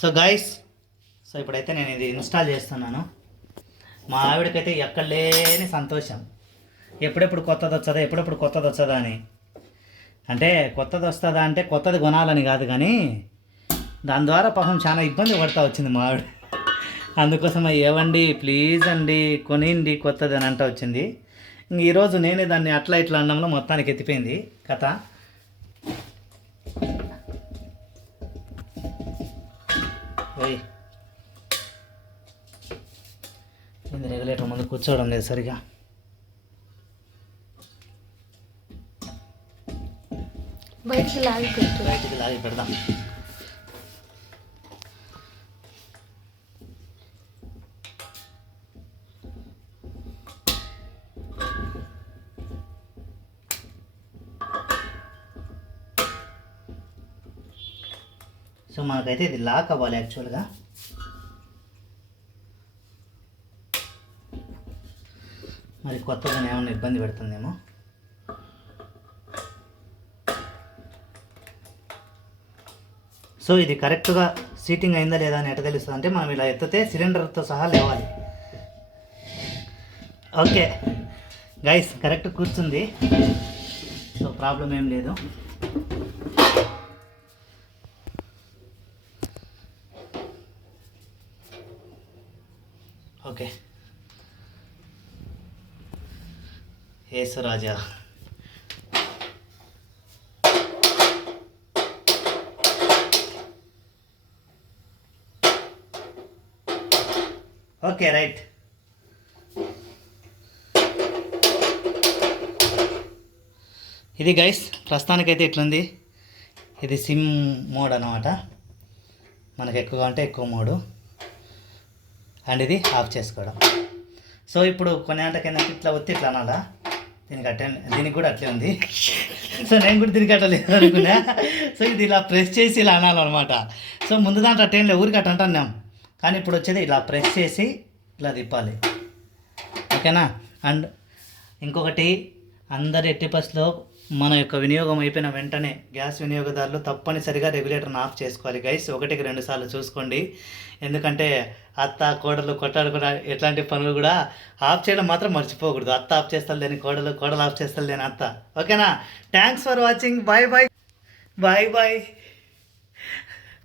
So guys, so ఇప్పుడైతే నేను ఇది ఇన్స్టాల్ చేస్తున్నాను. మా ఆవిడకైతే ఎక్కడ లేని సంతోషం, ఎప్పుడెప్పుడు కొత్తది వచ్చదా అని. అంటే కొత్తది వస్తుందా అంటే కొత్తది కొనాలని కాదు, కానీ దాని ద్వారా పాపం చాలా ఇబ్బంది పడతా వచ్చింది మా ఆవిడ. అందుకోసం ఏవండి ప్లీజ్ అండి కొనిండి కొత్తది అని అంటూ వచ్చింది. ఈరోజు నేనే దాన్ని అట్లా ఇట్లా అనడంలో మొత్తానికి ఎత్తిపోయింది కథ. ఓయ్, ఇది రెగ్యులేటర్ ముందు కూర్చోవడం లేదు సరిగా. బయటికి లాగి పెడదాం. సో మనకైతే ఇది లాక్ అవ్వాలి యాక్చువల్గా. మరి కొత్తగా ఏమైనా ఇబ్బంది పెడుతుందేమో. సో ఇది కరెక్ట్గా సీటింగ్ అయిందా లేదా అని ఎట్లా తెలుస్తుంది అంటే మనం ఇలా ఎత్తితే సిలిండర్తో సహా లేవాలి. ఓకే గైస్, కరెక్ట్ కూర్చుంది. సో ప్రాబ్లం ఏం లేదు. Okay Yesu Raja. Okay right. ఇది గైస్ ప్రస్తుతానికైతే ఇట్లుంది. ఇది సిమ్ మోడ్ అన్నమాట, మనకు ఎక్కువగా అంటే ఎక్కువ మోడు. అండ్ ఇది ఆఫ్ చేసుకోవడం. సో ఇప్పుడు కొన్ని గంటలకైనా ఇట్లా ఒత్తి ఇట్లా అనాలా, దీనికి కూడా అట్లే ఉంది. సో నేను కూడా దీనికి అట్లా లేదు అనుకున్నా. సో ఇది ఇలా ప్రెస్ చేసి ఇలా అనాలన్నమాట. సో ముందు దాంట్లో అట్టేంలే ఊరికి అట్ట అంటున్నాం, కానీ ఇప్పుడు వచ్చేది ఇలా ప్రెస్ చేసి ఇలా తిప్పాలి. ఓకేనా. అండ్ ఇంకొకటి, అందరి ఎట్టి పరిస్థితిలో మన యొక్క వినియోగం అయిపోయిన వెంటనే గ్యాస్ వినియోగదారులు తప్పనిసరిగా రెగ్యులేటర్ని ఆఫ్ చేసుకోవాలి గైస్. 1-2 సార్లు చూసుకోండి. ఎందుకంటే అత్త కోడలు కొట్టాడు కూడా ఎట్లాంటి పనులు కూడా ఆఫ్ చేయడం మాత్రం మర్చిపోకూడదు. అత్త ఆఫ్ చేస్తారు లేని కోడలు ఆఫ్ చేస్తారు లేని అత్త. ఓకేనా. Thanks for watching. Bye bye.